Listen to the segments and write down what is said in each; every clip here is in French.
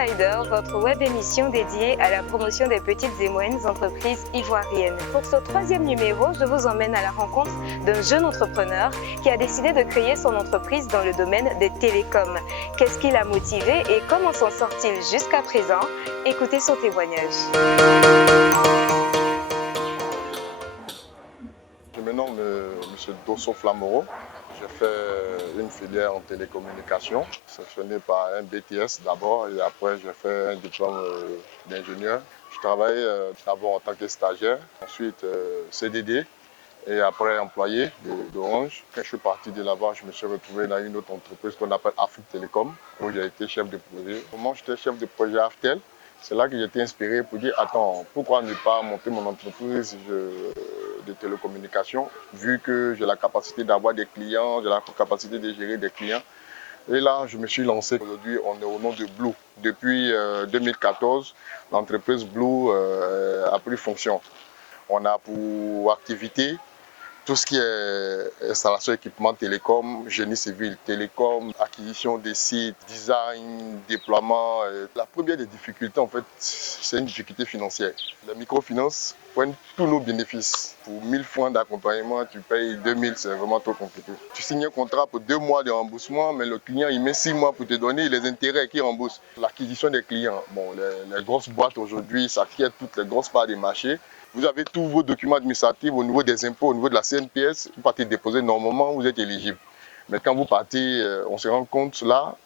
Insider, votre web émission dédiée à la promotion des petites et moyennes entreprises ivoiriennes. Pour ce troisième numéro, je vous emmène à la rencontre d'un jeune entrepreneur qui a décidé de créer son entreprise dans le domaine des télécoms. Qu'est-ce qui l'a motivé et comment s'en sort-il jusqu'à présent? Écoutez son témoignage. Je me nomme M. Dosso Flamoro. J'ai fait une filière en télécommunication, sélectionné par un BTS d'abord et après j'ai fait un diplôme d'ingénieur. Je travaillais d'abord en tant que stagiaire, ensuite CDD et après employé d'Orange. Quand je suis parti de là-bas, je me suis retrouvé dans une autre entreprise qu'on appelle Afrique Télécom, où j'ai été chef de projet. Au moment où j'étais chef de projet à Aftel, c'est là que j'ai été inspiré pour dire attends, pourquoi ne pas monter mon entreprise de télécommunications, vu que j'ai la capacité d'avoir des clients, j'ai la capacité de gérer des clients. Et là, je me suis lancé. Aujourd'hui, on est au nom de Blue. Depuis 2014, l'entreprise Blue a pris fonction. On a pour activité tout ce qui est installation, équipement télécom, génie civil, télécom, acquisition des sites, design, déploiement. La première des difficultés, en fait, c'est une difficulté financière. Les microfinances prennent tous nos bénéfices. Pour 1000 francs d'accompagnement, tu payes 2000, c'est vraiment trop compliqué. Tu signes un contrat pour 2 mois de remboursement, mais le client, il met 6 mois pour te donner les intérêts qui remboursent. L'acquisition des clients, bon, les grosses boîtes aujourd'hui, ça acquiert toutes les grosses parts des marchés. Vous avez tous vos documents administratifs au niveau des impôts, au niveau de la CNPS. Vous partez déposer normalement, vous êtes éligible. Mais quand vous partez, on se rend compte là,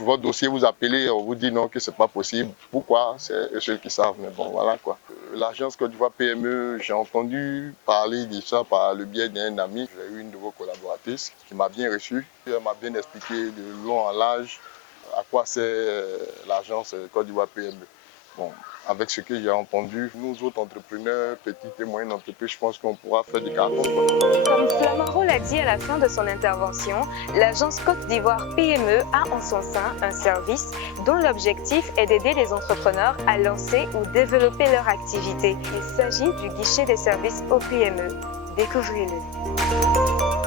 votre dossier vous appelez, on vous dit non, que ce n'est pas possible. Pourquoi? C'est eux seuls qui savent. Mais bon, voilà quoi. L'agence Côte d'Ivoire PME, j'ai entendu parler de ça par le biais d'un ami. J'ai eu une de vos collaboratrices qui m'a bien reçu. Elle m'a bien expliqué de long en large à quoi c'est l'agence Côte d'Ivoire PME. Bon, avec ce que j'ai entendu, nous autres entrepreneurs, petites et moyennes entreprises, je pense qu'on pourra faire des cartons. Comme Flamaro l'a dit à la fin de son intervention, l'agence Côte d'Ivoire PME a en son sein un service dont l'objectif est d'aider les entrepreneurs à lancer ou développer leur activité. Il s'agit du guichet des services aux PME. Découvrez-le.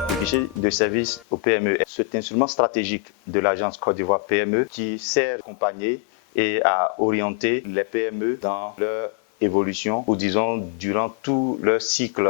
Le guichet de services aux PME est cet instrument stratégique de l'agence Côte d'Ivoire PME qui sert à accompagner et à orienter les PME dans leur évolution, ou disons durant tout leur cycle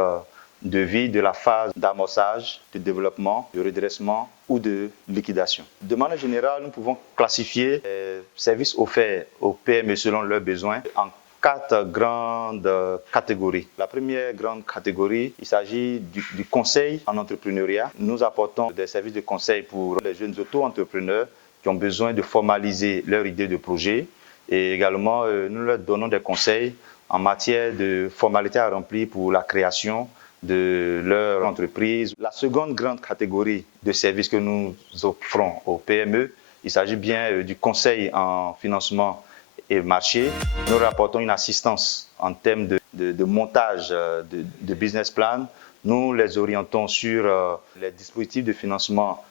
de vie, de la phase d'amorçage, de développement, de redressement ou de liquidation. De manière générale, nous pouvons classifier les services offerts aux PME selon leurs besoins en 4 grandes catégories. La première grande catégorie, il s'agit du conseil en entrepreneuriat. Nous apportons des services de conseil pour les jeunes auto-entrepreneurs qui ont besoin de formaliser leur idée de projet, et également nous leur donnons des conseils en matière de formalités à remplir pour la création de leur entreprise. La seconde grande catégorie de services que nous offrons aux PME, il s'agit bien du conseil en financement et marché. Nous leur apportons une assistance en termes de montage de business plan. Nous les orientons sur les dispositifs de financement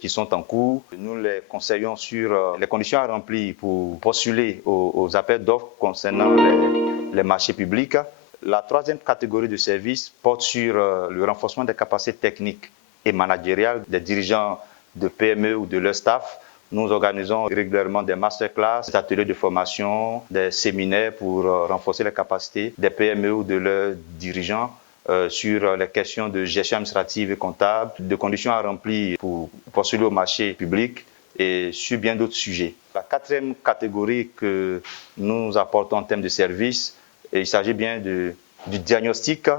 qui sont en cours. Nous les conseillons sur les conditions à remplir pour postuler aux appels d'offres concernant les marchés publics. La troisième catégorie de services porte sur le renforcement des capacités techniques et managériales des dirigeants de PME ou de leur staff. Nous organisons régulièrement des masterclass, des ateliers de formation, des séminaires pour renforcer les capacités des PME ou de leurs dirigeants sur les questions de gestion administrative et comptable, de conditions à remplir pour postuler au marché public et sur bien d'autres sujets. La quatrième catégorie que nous apportons en termes de services, il s'agit bien du diagnostic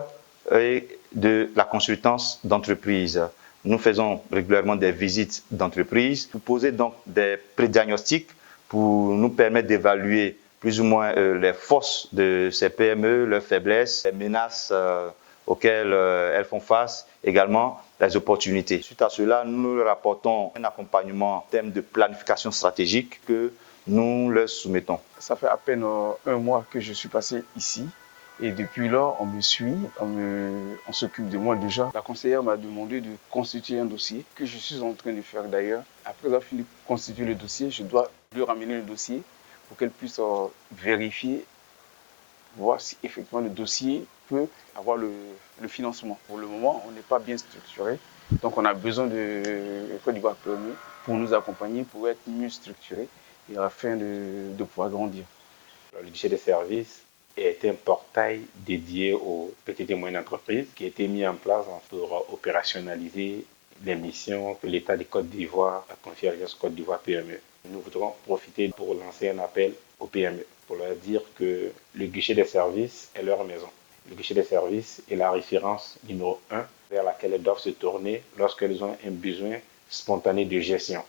et de la consultance d'entreprise. Nous faisons régulièrement des visites d'entreprise pour poser donc des pré-diagnostics pour nous permettre d'évaluer plus ou moins les forces de ces PME, leurs faiblesses, les menaces auxquelles elles font face, également les opportunités. Suite à cela, nous leur apportons un accompagnement en termes de planification stratégique que nous leur soumettons. Ça fait à peine 1 mois que je suis passé ici. Et depuis lors, on me suit, on s'occupe de moi déjà. La conseillère m'a demandé de constituer un dossier que je suis en train de faire d'ailleurs. Après avoir fini de constituer le dossier, je dois lui ramener le dossier pour qu'elle puisse vérifier, voir si effectivement le dossier peut avoir le financement. Pour le moment, on n'est pas bien structuré. Donc on a besoin de Côte d'Ivoire PME pour nous accompagner, pour être mieux structuré et afin de pouvoir grandir. Le guichet des services est un portail dédié aux petites et moyennes entreprises qui a été mis en place pour opérationnaliser les missions que l'État de Côte d'Ivoire a confiées à l'Agence Côte d'Ivoire PME. Nous voudrons profiter pour lancer un appel aux PME, pour leur dire que le guichet des services est leur maison. Le guichet des services est la référence numéro 1 vers laquelle elles doivent se tourner lorsqu'elles ont un besoin spontané de gestion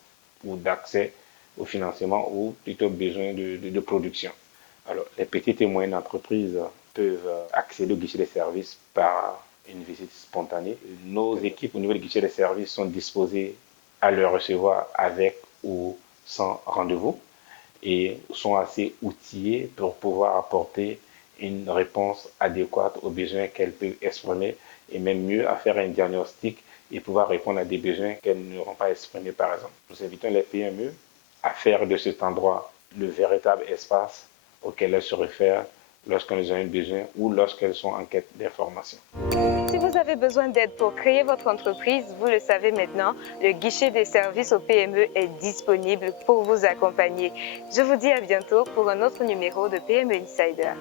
ou d'accès au financement ou plutôt besoin de production. Alors, les petites et moyennes entreprises peuvent accéder au guichet des services par une visite spontanée. Nos équipes au niveau du guichet des services sont disposées à le recevoir avec ou sans rendez-vous et sont assez outillées pour pouvoir apporter une réponse adéquate aux besoins qu'elles peuvent exprimer et même mieux à faire un diagnostic et pouvoir répondre à des besoins qu'elles n'auront pas exprimés par exemple. Nous invitons les PME à faire de cet endroit le véritable espace auquel elles se réfèrent lorsqu'elles ont un besoin ou lorsqu'elles sont en quête d'informations. Si vous avez besoin d'aide pour créer votre entreprise, vous le savez maintenant, le guichet des services aux PME est disponible pour vous accompagner. Je vous dis à bientôt pour un autre numéro de PME Insider.